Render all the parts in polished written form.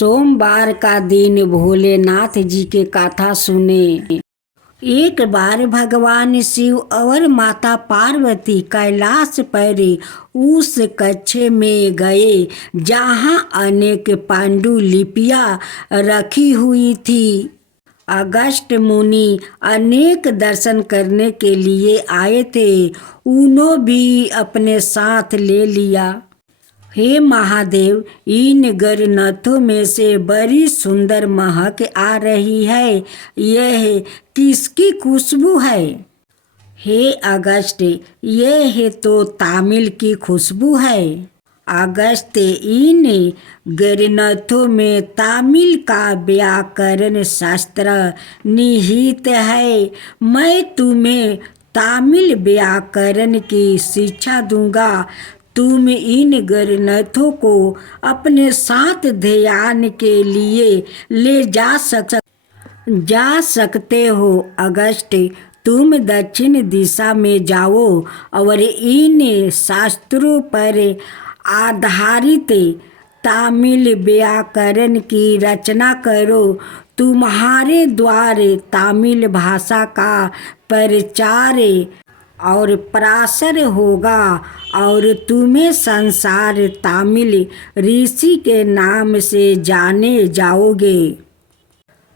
सोमवार का दिन भोलेनाथ जी के कथा सुने। एक बार भगवान शिव और माता पार्वती कैलाश पर उस कक्ष में गए जहाँ अनेक पांडुलिपियाँ रखी हुई थी। अगस्त्य मुनि अनेक दर्शन करने के लिए आए थे, उन्होंने भी अपने साथ ले लिया। हे महादेव, इन गणनाथों में से बड़ी सुंदर महक आ रही है, यह किसकी खुशबू है? हे अगस्त्य, यह तो तामिल की खुशबू है। अगस्त्य, इन गणनाथों में तामिल का व्याकरण शास्त्र निहित है। मैं तुम्हें तामिल व्याकरण की शिक्षा दूंगा। तुम इन गणनाथों को अपने साथ ध्यान के लिए ले जा सकते हो। अगस्त्य, तुम दक्षिण दिशा में जाओ और इन शास्त्रों पर आधारित तामिल व्याकरण की रचना करो। तुम्हारे द्वारा तामिल भाषा का प्रचार और प्रसार होगा और तुम्हें संसार तामिल ऋषि के नाम से जाने जाओगे।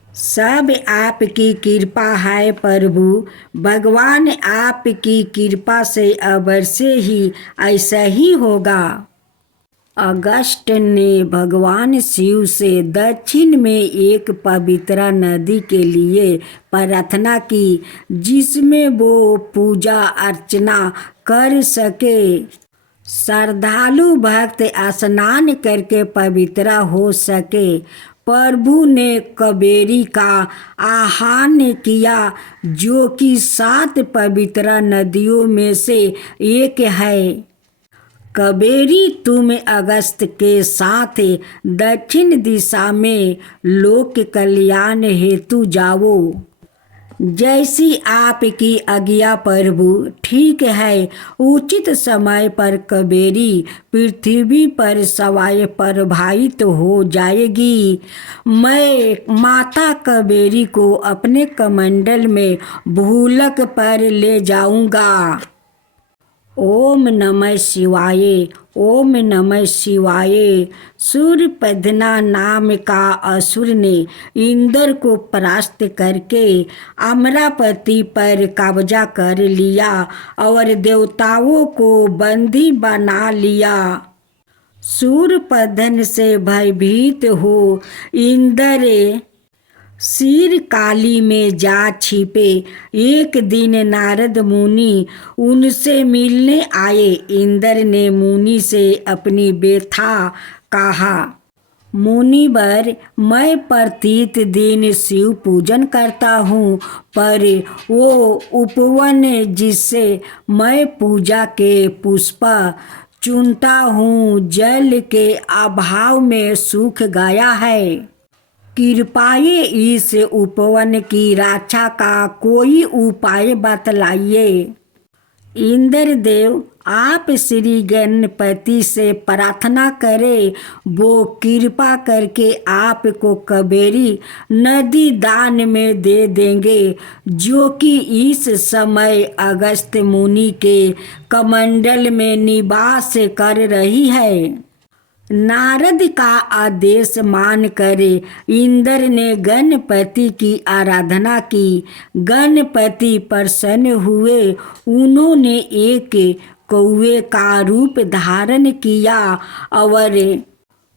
सब आपकी कृपा है प्रभु। भगवान, आपकी कृपा से अवश्य ही ऐसा ही होगा। अगस्त्य ने भगवान शिव से दक्षिण में एक पवित्र नदी के लिए प्रार्थना की, जिसमें वो पूजा अर्चना कर सके। श्रद्धालु भक्त स्नान करके पवित्र हो सके। प्रभु ने कावेरी का आह्वान किया, जो कि 7 पवित्र नदियों में से एक है। कावेरी, तुम अगस्त्य के साथ दक्षिण दिशा में लोक कल्याण हेतु जाओ। जैसी आपकी आज्ञा प्रभु। ठीक है। उचित समय पर कावेरी पृथ्वी पर सवाए प्रवाहित हो जाएगी। मैं माता कावेरी को अपने कमंडल में भूलक पर ले जाऊंगा। ओम नमः शिवाय। ओम नमः शिवाय। सूर्यपदना नाम का असुर ने इंद्र को परास्त करके अमरावती पर कब्जा कर लिया और देवताओं को बंदी बना लिया। सूर्यपदन से भयभीत हो इंद्र शीरकाली में जा छिपे। एक दिन नारद मुनि उनसे मिलने आए। इंद्र ने मुनि से अपनी व्यथा कहा। मुनिवर, मैं प्रत्येक दिन शिव पूजन करता हूँ, पर वो उपवन जिससे मैं पूजा के पुष्प चुनता हूँ, जल के अभाव में सूख गया है। कृपया इस उपवन की रक्षा का कोई उपाय बतलाइए। इंद्रदेव, आप श्री गणपति से प्रार्थना करें, वो कृपा करके आपको कावेरी नदी दान में दे देंगे, जो कि इस समय अगस्त्य मुनि के कमंडल में निवास कर रही है। नारद का आदेश मानकर इंद्र ने गणपति की आराधना की। गणपति प्रसन्न हुए। उन्होंने एक कौवे का रूप धारण किया और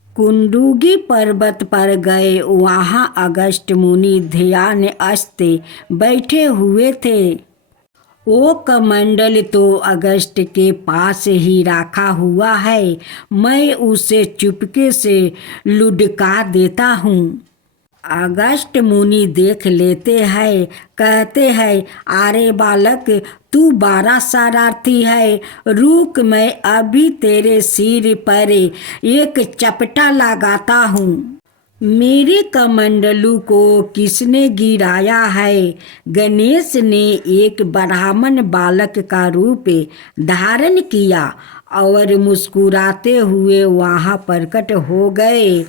कुंडुगी पर्वत पर गए। वहाँ अगस्त्य मुनि ध्यानस्थ बैठे हुए थे। वो कमंडल तो अगस्त्य के पास ही रखा हुआ है। मैं उसे चुपके से लुढ़का देता हूँ। अगस्त्य मुनि देख लेते हैं, कहते हैं, अरे बालक, तू बड़ा शरारती है। रुक, मैं अभी तेरे सिर पर एक चपटा लगाता हूँ। मेरे कमंडलू को किसने गिराया है? गणेश ने एक ब्राह्मण बालक का रूप धारण किया और मुस्कुराते हुए वहाँ प्रकट हो गए।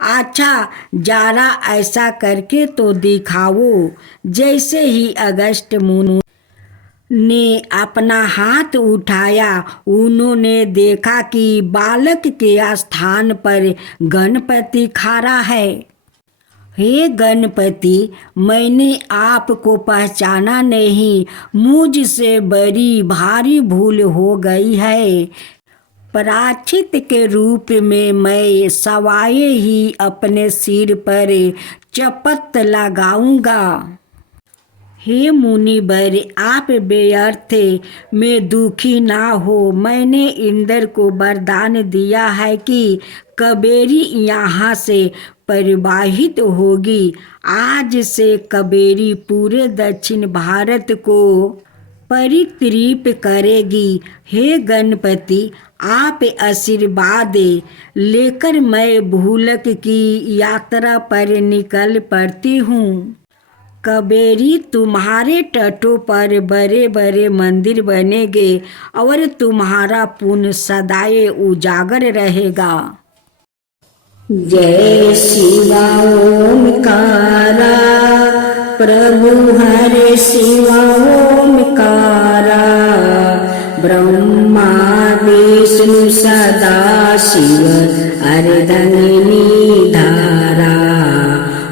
अच्छा जरा ऐसा करके तो दिखाओ। जैसे ही अगस्त मुनि ने अपना हाथ उठाया, उन्होंने देखा कि बालक के स्थान पर गणपति खड़ा है। हे गणपति, मैंने आपको पहचाना नहीं, मुझसे बड़ी भारी भूल हो गई है। प्रायश्चित के रूप में मैं सवाए ही अपने सिर पर चपत लगाऊंगा। हे मुनिवर, आप व्यर्थ में दुखी ना हो। मैंने इंद्र को वरदान दिया है कि कावेरी यहाँ से प्रवाहित होगी। आज से कावेरी पूरे दक्षिण भारत को परितृप करेगी। हे गणपति, आप आशीर्वाद लेकर मैं भूलक की यात्रा पर निकल पड़ती हूँ। कावेरी, तुम्हारे तटों पर बड़े बड़े मंदिर बनेंगे और तुम्हारा पुण्य सदाए उजागर रहेगा। जय शिवा ओमकारा, प्रभु हरे शिवा ओमकारा। ब्रह्मा विष्णु सदा शिव अर्धंगिनी धारा।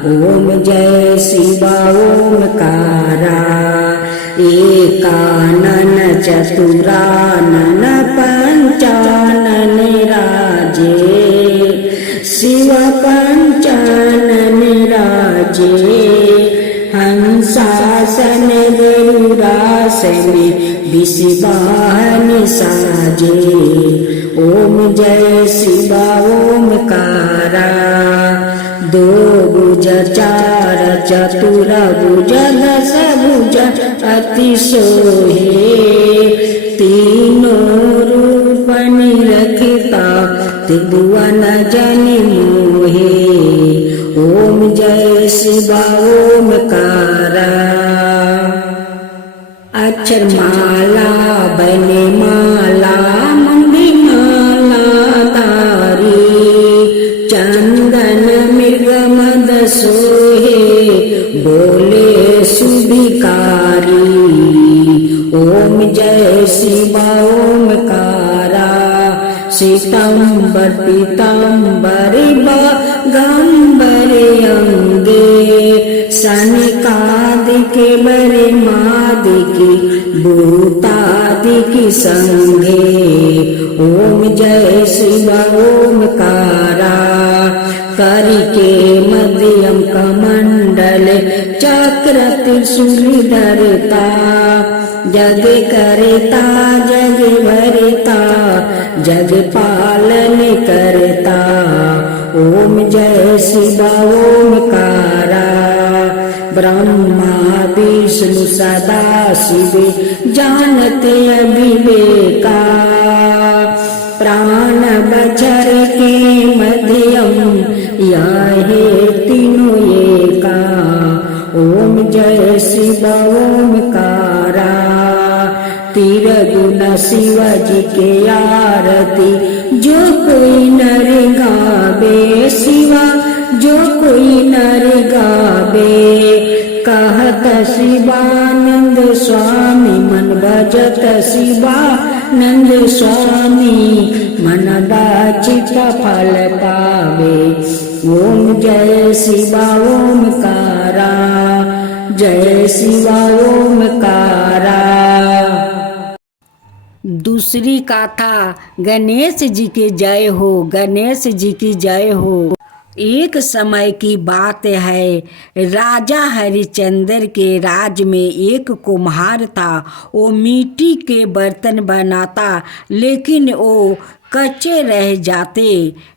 ओम जय शिवा ओमकारा। एकानन चतुरानन पंचानन राजे, शिव पंचानन राजे। हंसासन गरुड़ासन विषवाहन साजे। ओम जय शिवा ओमकारा। दो भुज चार चतुर भुज दस भुज अति सोहे। तीनों रूप निरखता त्रिभुवन जनि मोहे। ओम जय शिवा ओमकारा। अक्षर माला बने माला मंगी माला तारी। चंदन मृग मद सोहे बोले सुभिकारी। ओम जय शिवा ओमकारा। श्वेतांबर पीतांबर बागंबर अंगे। सनकादिके बरे मादिकी भूतादिकी संगे। ओम जय शिवा ओमकारा। करिके मध्यम कमंडल चक्र त्रिशूल धरता। जग करता जग भरता, जग पालन करता। ओम जय शिवा ओमकारा। ब्रह्मा विष्णु सदा शिव जानते अविवेका। प्राण बचर के मध्यम यह तीनों एका। ओम जय शिवा ओमकारा। तिरगुण शिव जी के आरती जो कोई नर गावे। शिवा जो कोई नर गावे। कहत शिवानंद स्वामी मन भजत शिवानंद स्वामी। मन बाचित फल पावे। ओम जय शिवा ओमकारा। जय शिवा ओमकारा। दूसरी गाथा। गणेश जी की जय हो, गणेश जी की जय हो। एक समय की बात है, राजा हरिश्चंद्र के राज में एक कुम्हार था। वो मिट्टी के बर्तन बनाता, लेकिन वो कच्चे रह जाते।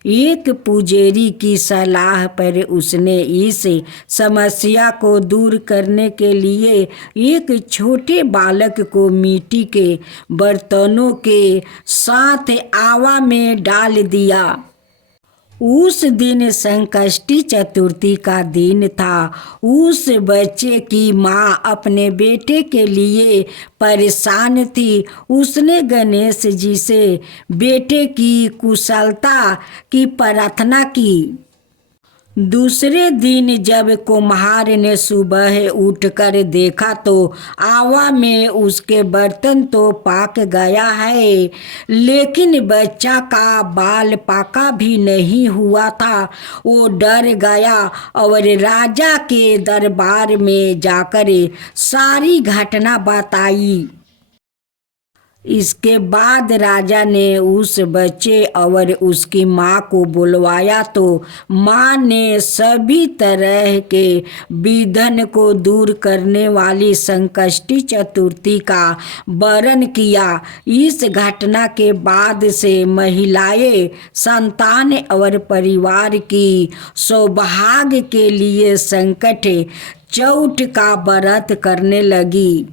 एक पुजारी की सलाह पर उसने इस समस्या को दूर करने के लिए एक छोटे बालक को मिट्टी के बर्तनों के साथ आवा में डाल दिया। उस दिन संकष्टी चतुर्थी का दिन था। उस बच्चे की माँ अपने बेटे के लिए परेशान थी। उसने गणेश जी से बेटे की कुशलता की प्रार्थना की। दूसरे दिन जब कुम्हार ने सुबह उठकर देखा तो आवा में उसके बर्तन तो पाक गया है, लेकिन बच्चा का बाल पाका भी नहीं हुआ था। वो डर गया और राजा के दरबार में जाकर सारी घटना बताई। इसके बाद राजा ने उस बच्चे और उसकी माँ को बुलवाया तो माँ ने सभी तरह के विघ्न को दूर करने वाली संकष्टी चतुर्थी का वर्णन किया। इस घटना के बाद से महिलाएं संतान और परिवार की सौभाग्य के लिए संकट चौथ का व्रत करने लगी।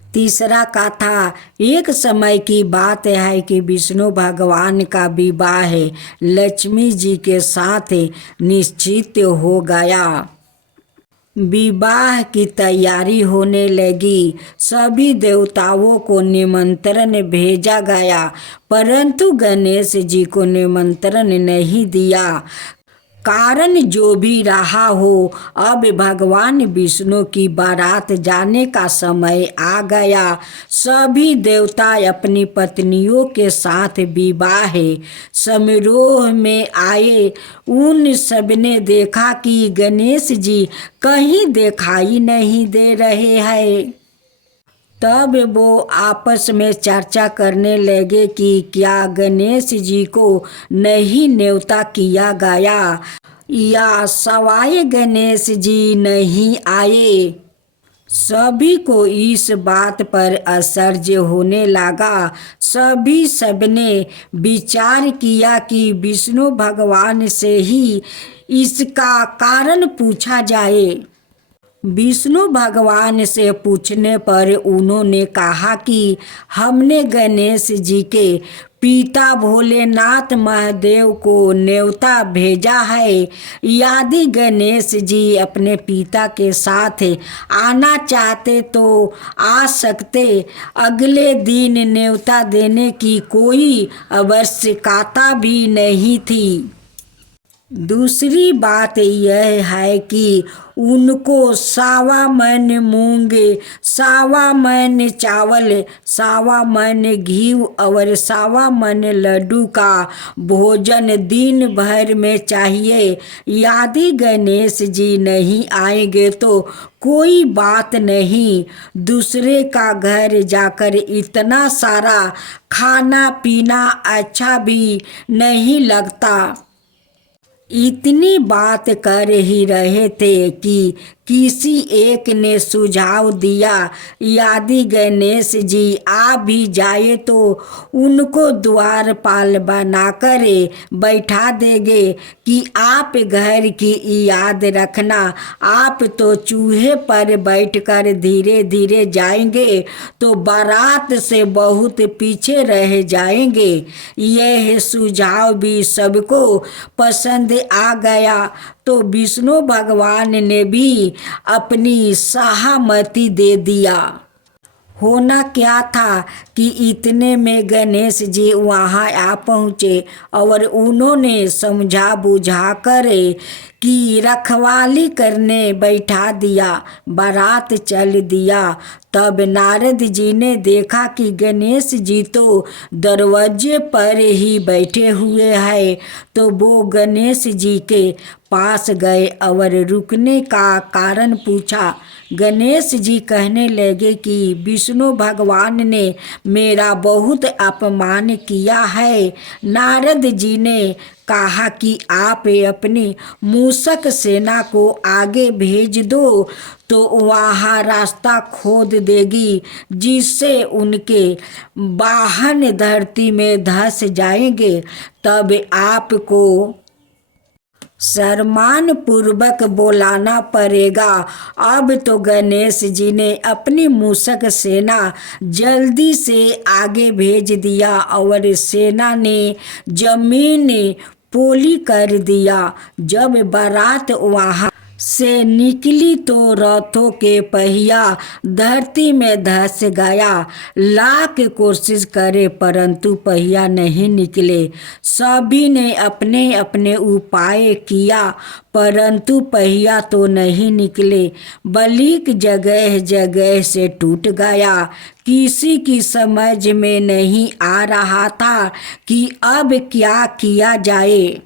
तीसरा कथा। एक समय की बात है कि विष्णु भगवान का विवाह लक्ष्मी जी के साथ निश्चित हो गया। विवाह की तैयारी होने लगी। सभी देवताओं को निमंत्रण भेजा गया, परंतु गणेश जी को निमंत्रण नहीं दिया। कारण जो भी रहा हो, अब भगवान विष्णु की बारात जाने का समय आ गया। सभी देवता अपनी पत्नियों के साथ विवाह समारोह में आए। उन सबने देखा कि गणेश जी कहीं दिखाई नहीं दे रहे हैं। तब वो आपस में चर्चा करने लगे कि क्या गणेश जी को नहीं न्योता किया गया या सवाए गणेश जी नहीं आए। सभी को इस बात पर आश्चर्य होने लगा। सबने विचार किया कि विष्णु भगवान से ही इसका कारण पूछा जाए। विष्णु भगवान से पूछने पर उन्होंने कहा कि हमने गणेश जी के पिता भोलेनाथ महादेव को न्योता भेजा है। यदि गणेश जी अपने पिता के साथ आना चाहते तो आ सकते। अगले दिन न्योता देने की कोई आवश्यकता भी नहीं थी। दूसरी बात यह है कि उनको 1.25 मन मूंग, 1.25 मन चावल, 1.25 मन घी और 1.25 मन लड्डू का भोजन दिन भर में चाहिए। यदि गणेश जी नहीं आएंगे तो कोई बात नहीं, दूसरे का घर जाकर इतना सारा खाना पीना अच्छा भी नहीं लगता। इतनी बात कर ही रहे थे कि किसी एक ने सुझाव दिया, यदि गणेश जी आ भी जाए तो उनको द्वारपाल बनाकर बैठा देंगे कि आप घर की याद रखना। आप तो चूहे पर बैठकर धीरे धीरे जाएंगे तो बारात से बहुत पीछे रह जाएंगे। यह सुझाव भी सबको पसंद आ गया तो विष्णु भगवान ने भी अपनी सहमति दे दिया। होना क्या था कि इतने में गणेश जी वहाँ आ पहुँचे और उन्होंने समझा बुझा कर कि रखवाली करने बैठा दिया। बारात चल दिया। तब नारद जी ने देखा कि गणेश जी तो दरवाजे पर ही बैठे हुए हैं, तो वो गणेश जी के पास गए और रुकने का कारण पूछा। गणेश जी कहने लगे कि विष्णु भगवान ने मेरा बहुत अपमान किया है। नारद जी ने कहा कि आप अपनी मूषक सेना को आगे भेज दो तो वहाँ रास्ता खोद देगी, जिससे उनके वाहन धरती में धंस जाएंगे। तब आपको सम्मान पूर्वक बोलाना पड़ेगा। अब तो गणेश जी ने अपनी मूषक सेना जल्दी से आगे भेज दिया और सेना ने जमीन पोली कर दिया। जब बारात वहाँ से निकली तो रथों के पहिया धरती में धंस गया। लाख कोशिश करे परंतु पहिया नहीं निकले। सभी ने अपने अपने उपाय किया परंतु पहिया तो नहीं निकले। बलिक जगह जगह से टूट गया। किसी की समझ में नहीं आ रहा था कि अब क्या किया जाए।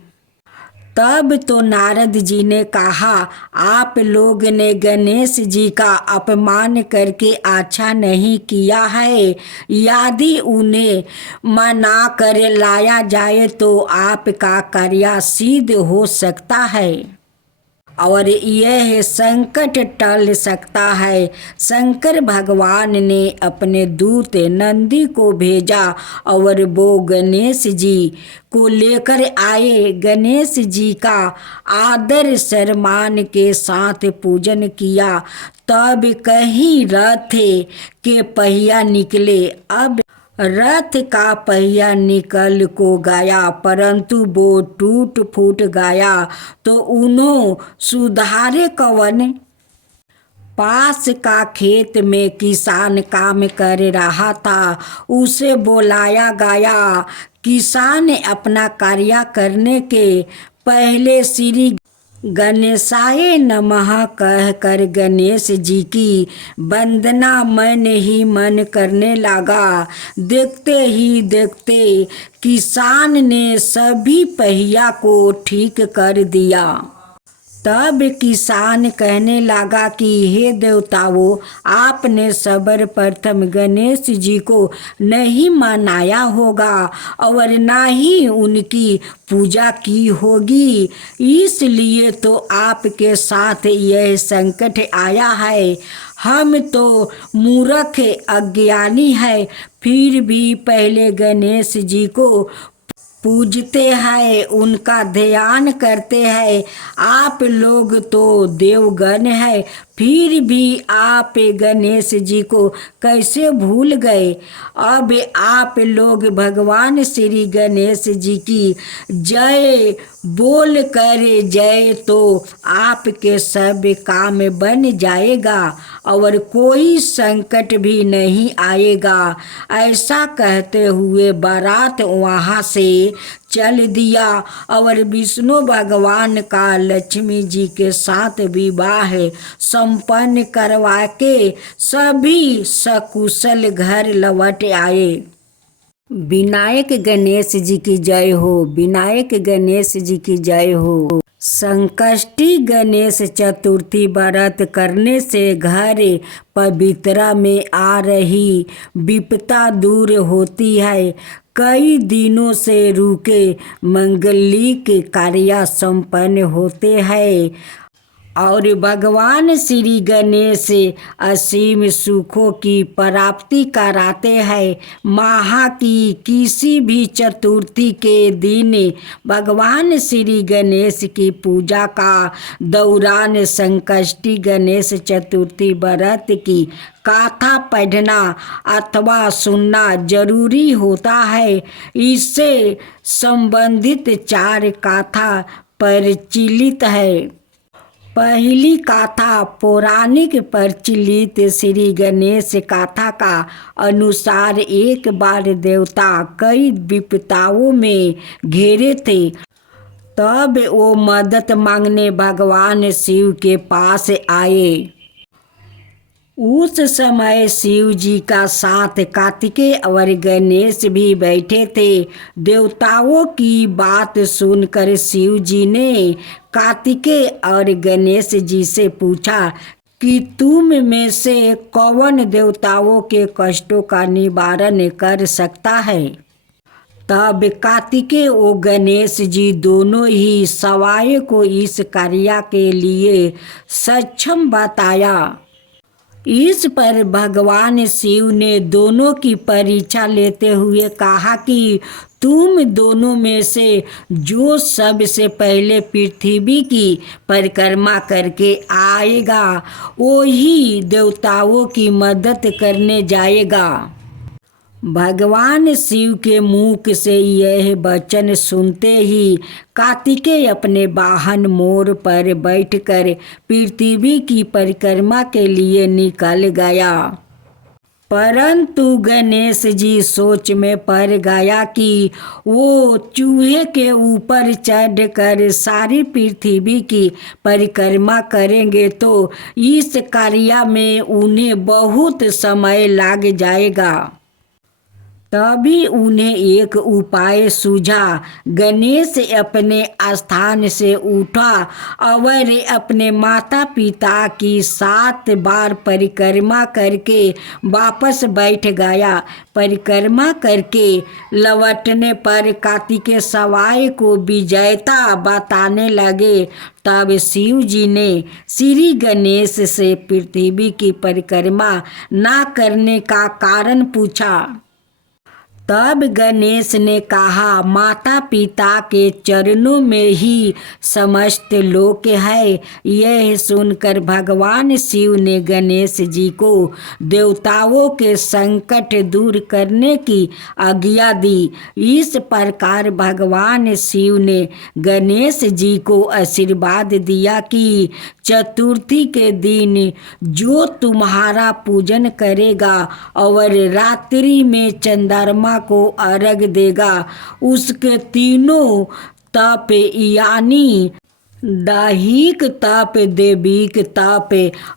तब तो नारद जी ने कहा, आप लोग ने गणेश जी का अपमान करके अच्छा नहीं किया है। यदि उन्हें मना कर लाया जाए तो आपका कार्य सिद्ध हो सकता है और यह संकट टल सकता है। शंकर भगवान ने अपने दूत नंदी को भेजा और वो गणेश जी को लेकर आए। गणेश जी का आदर सम्मान के साथ पूजन किया। तब कहीं रथ के पहिया निकले। अब रथ का पहिया निकल को गया परंतु वो टूट फूट गया। तो उन्हों सुधारे कवन। पास का खेत में किसान काम कर रहा था। उसे बुलाया गया। किसान अपना कार्य करने के पहले श्री गणेशाय नमः कहकर गणेश जी की वंदना मन ही मन करने लगा। देखते ही देखते किसान ने सभी पहिया को ठीक कर दिया। तब किसान कहने लगा कि हे देवताओं, आपने सर्वप्रथम गणेश जी को नहीं मनाया होगा और ना ही उनकी पूजा की होगी, इसलिए तो आपके साथ यह संकट आया है। हम तो मूर्ख अज्ञानी है, फिर भी पहले गणेश जी को पूजते हैं, उनका ध्यान करते हैं। आप लोग तो देवगण है, फिर भी आप गणेश जी को कैसे भूल गए। अब आप लोग भगवान श्री गणेश जी की जय बोल कर जय तो आपके सब काम बन जाएगा और कोई संकट भी नहीं आएगा। ऐसा कहते हुए बारात वहाँ से चल दिया और विष्णु भगवान का लक्ष्मी जी के साथ विवाह संपन्न करवा के सभी सकुशल घर लौट आए। विनायक गणेश जी की जय हो। विनायक गणेश जी की जय हो। संकष्टी गणेश चतुर्थी व्रत करने से घर पवित्रता में आ रही विपदा दूर होती है। कई दिनों से रुके मंगलिक कार्य संपन्न होते हैं और भगवान श्री गणेश असीम सुखों की प्राप्ति कराते हैं। माह की किसी भी चतुर्थी के दिन भगवान श्री गणेश की पूजा का दौरान संकष्टी गणेश चतुर्थी व्रत की गाथा पढ़ना अथवा सुनना जरूरी होता है। इससे संबंधित 4 गाथा प्रचलित है। पहली गाथा पौराणिक प्रचलित श्री गणेश गाथा का अनुसार एक बार देवता कई विपदाओं में घिरे थे। तब वो मदद मांगने भगवान शिव के पास आए। उस समय शिव जी का साथ कार्तिकेय और गणेश भी बैठे थे। देवताओं की बात सुनकर शिव जी ने कार्तिकेय और गणेश जी से पूछा कि तुम में से कौन देवताओं के कष्टों का निवारण कर सकता है। तब कार्तिकेय और गणेश जी दोनों ही सवाय को इस कार्य के लिए सक्षम बताया। इस पर भगवान शिव ने दोनों की परीक्षा लेते हुए कहा कि तुम दोनों में से जो सबसे पहले पृथ्वी की परिक्रमा करके आएगा वो ही देवताओं की मदद करने जाएगा। भगवान शिव के मुख से यह वचन सुनते ही कार्तिकेय अपने वाहन मोर पर बैठकर पृथ्वी की परिक्रमा के लिए निकल गया। परंतु गणेश जी सोच में पड़ गया कि वो चूहे के ऊपर चढ़कर सारी पृथ्वी की परिक्रमा करेंगे तो इस कार्य में उन्हें बहुत समय लग जाएगा। तभी उन्हें एक उपाय सूझा। गणेश अपने स्थान से उठा और अपने माता पिता की 7 बार परिक्रमा करके वापस बैठ गया। परिक्रमा करके लौटने पर कार्तिकेय सवाई को विजेता बताने लगे। तब शिव जी ने श्री गणेश से पृथ्वी की परिक्रमा न करने का कारण पूछा। तब गणेश ने कहा, माता पिता के चरणों में ही समस्त लोक है। यह सुनकर भगवान शिव ने गणेश जी को देवताओं के संकट दूर करने की आज्ञा दी। इस प्रकार भगवान शिव ने गणेश जी को आशीर्वाद दिया कि चतुर्थी के दिन जो तुम्हारा पूजन करेगा और रात्रि में चंद्रमा को अर्घ देगा, उसके तीनों तप यानी दैहिक तप, दैविक तप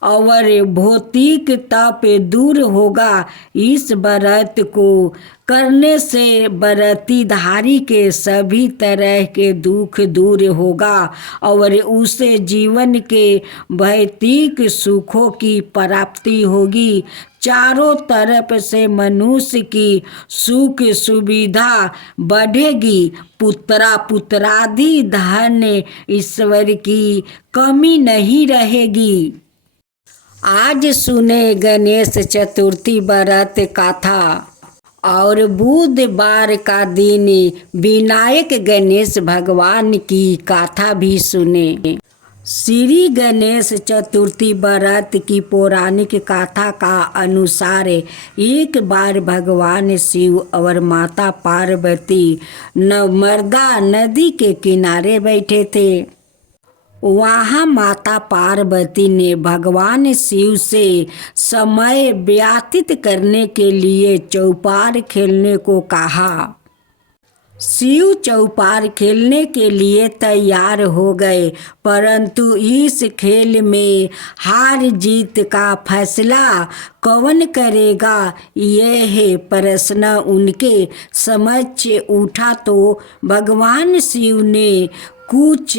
और भौतिक तप दूर होगा। इस व्रत को करने से व्रतधारी के सभी तरह के दुख दूर होगा और उसे जीवन के भौतिक सुखों की प्राप्ति होगी। चारों तरफ से मनुष्य की सुख सुविधा बढ़ेगी। पुत्रादि धन ईश्वर की कमी नहीं रहेगी। आज सुने गणेश चतुर्थी व्रत कथा और बुधवार का दिन विनायक गणेश भगवान की कथा भी सुने। श्री गणेश चतुर्थी व्रत की पौराणिक कथा का अनुसार एक बार भगवान शिव और माता पार्वती नर्मदा नदी के किनारे बैठे थे। वहाँ माता पार्वती ने भगवान शिव से समय व्यतीत करने के लिए चौपार खेलने को कहा। शिव चौपार खेलने के लिए तैयार हो गए, परंतु इस खेल में हार जीत का फैसला कौन करेगा, यह प्रश्न उनके समक्ष उठा तो भगवान शिव ने कुछ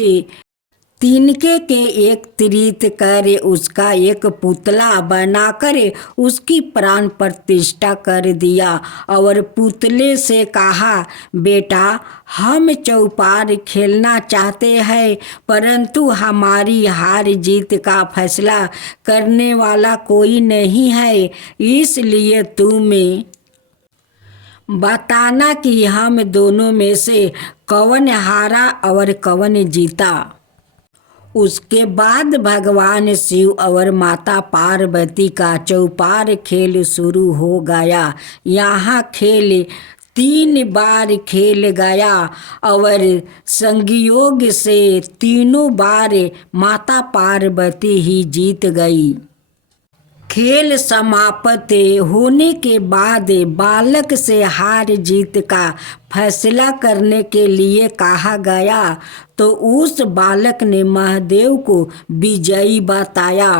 तिनके के एकत्रित कर उसका एक पुतला बनाकर उसकी प्राण प्रतिष्ठा कर दिया और पुतले से कहा, बेटा हम चौपार खेलना चाहते हैं, परंतु हमारी हार जीत का फैसला करने वाला कोई नहीं है, इसलिए तुम्हें बताना कि हम दोनों में से कौन हारा और कौन जीता। उसके बाद भगवान शिव और माता पार्वती का चौपार खेल शुरू हो गया। यहाँ खेल 3 बार खेल गया और संयोग से तीनों बार माता पार्वती ही जीत गई। खेल समाप्त होने के बाद बालक से हार जीत का फैसला करने के लिए कहा गया तो उस बालक ने महादेव को विजयी बताया।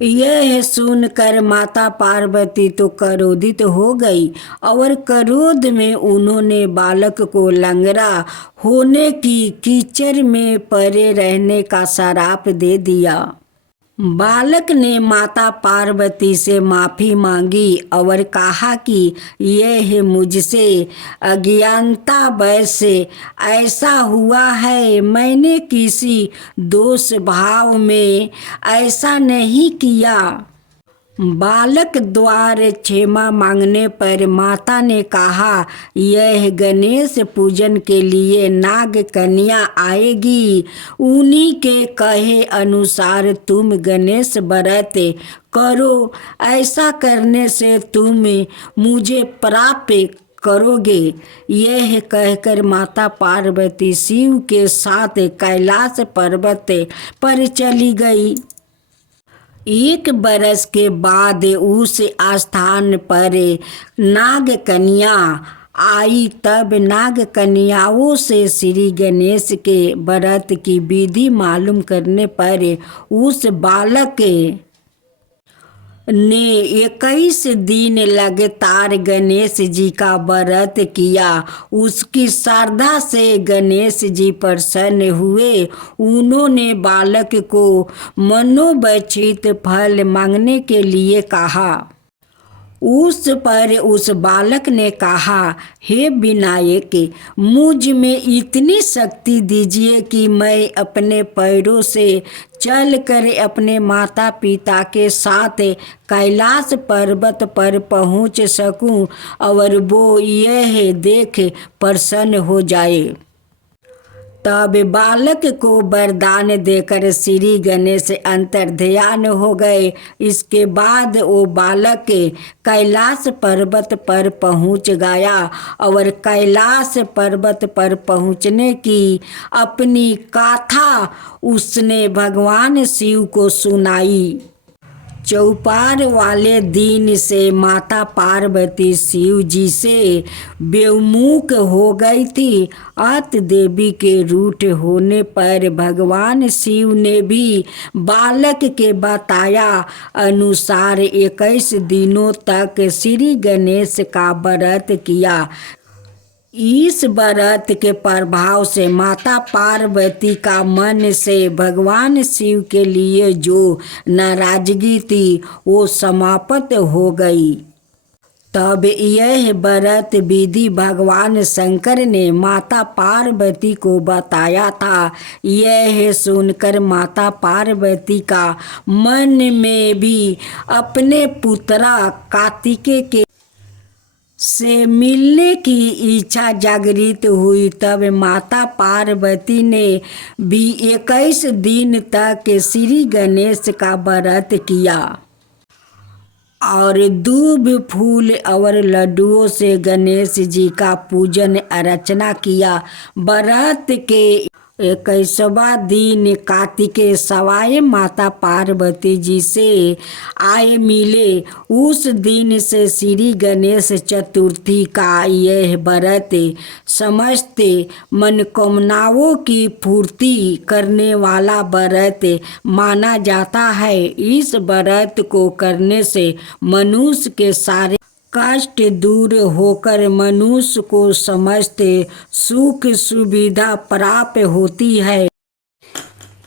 यह सुनकर माता पार्वती तो क्रोधित हो गई और क्रोध में उन्होंने बालक को लंगड़ा होने की कीचड़ में पड़े रहने का श्राप दे दिया। बालक ने माता पार्वती से माफ़ी मांगी और कहा कि यह मुझसे अज्ञानतावश ऐसा हुआ है, मैंने किसी दोष भाव में ऐसा नहीं किया। बालक द्वार क्षमा मांगने पर माता ने कहा, यह गणेश पूजन के लिए नाग कन्या आएगी। उन्हीं के कहे अनुसार तुम गणेश व्रत करो। ऐसा करने से तुम मुझे प्राप्त करोगे। यह कहकर माता पार्वती शिव के साथ कैलाश पर्वत पर चली गई। 1 बरस के बाद उस स्थान पर नाग कन्या आई। तब नाग कन्याओं से श्री गणेश के व्रत की विधि मालूम करने पर उस बालक ने 21 दिन लगातार गणेश जी का व्रत किया। उसकी श्रद्धा से गणेश जी प्रसन्न हुए। उन्होंने बालक को मनोवांछित फल मांगने के लिए कहा। उस पर उस बालक ने कहा, हे विनायक, मुझ में इतनी शक्ति दीजिए कि मैं अपने पैरों से चलकर अपने माता पिता के साथ कैलाश पर्वत पर पहुंच सकूं और वो यह देख प्रसन्न हो जाए। तब बालक को वरदान देकर श्री गणेश अंतर्ध्यान हो गए। इसके बाद वो बालक कैलाश पर्वत पर पहुंच गया और कैलाश पर्वत पर पहुंचने की अपनी गाथा उसने भगवान शिव को सुनाई। चौपार वाले दिन से माता पार्वती शिव जी से बेमुख हो गई थी। अत देवी के रूठ होने पर भगवान शिव ने भी बालक के बताया अनुसार 21 दिनों तक श्री गणेश का व्रत किया। इस व्रत के प्रभाव से माता पार्वती का मन से भगवान शिव के लिए जो नाराजगी थी वो समाप्त हो गई। तब यह व्रत विधि भगवान शंकर ने माता पार्वती को बताया था। यह सुनकर माता पार्वती का मन में भी अपने पुत्रा कार्तिकेय के से मिलने की इच्छा जागृत हुई। तब माता पार्वती ने भी 21 दिन तक श्री गणेश का व्रत किया और दूब फूल और लड्डुओं से गणेश जी का पूजन अर्चना किया। व्रत के 21वां दिन कार्तिकेय सवाए माता पार्वती जी से आए मिले। उस दिन से श्री गणेश चतुर्थी का यह व्रत समस्त मनोकामनाओं की पूर्ति करने वाला व्रत माना जाता है। इस व्रत को करने से मनुष्य के सारे कष्ट दूर होकर मनुष्य को समस्त सुख सुविधा प्राप्त होती है।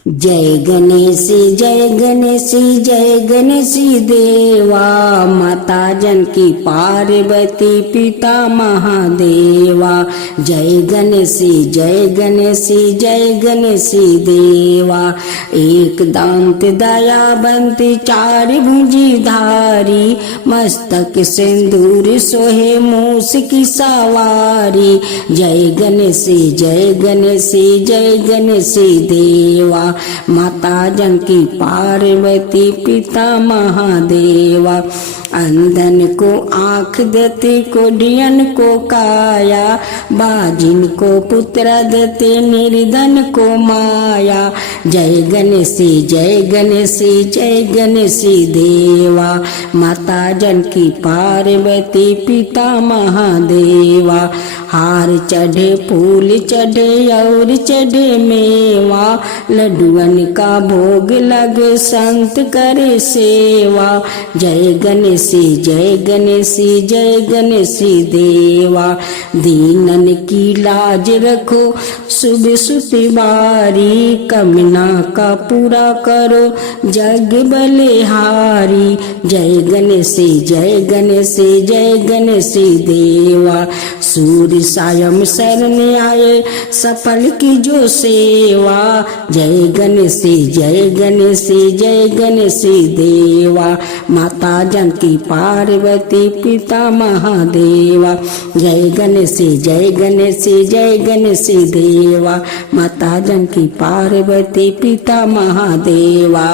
जय गणेश जय गणेश जय गणेश देवा, माता जानकी पार्वती पिता महादेवा। जय गणेश जय गणेश जय गणेश देवा, एक दांत दयावंत चार भुजी धारी, मस्तक सिंदूर सोहे मूस की सवारी। जय गणेश जय गणेश जय गणेश देवा, माता जानकी पार्वती पिता महादेवा। अंधन को आँख देते, कोढ़ियन को काया, बाजिन को पुत्र देते, निर्धन को माया। जय गणेश जय गणेश जय गणेश देवा, माता जानकी पार्वती पिता महादेवा। हार चढ़े फूल चढ़े और चढ़े मेवा, लड्डुअन का भोग लगे संत करे सेवा। जय गणेश जय गणेश जय गणेश देवा। दीनन की लाज रखो सुबह सुती बारी, कमना का पूरा करो जग बलिहारी। जय गणेश जय गणेश जय गणेश देवा। सूर्य सायं शरण आए सफल की जो सेवा। जय गणेश जय गणेश जय गणेश देवा। माता जानकी पार्वती पिता महादेवा। जय गणेश जय गणेश जय गणेश देवा। माता जानकी पार्वती पिता महादेवा।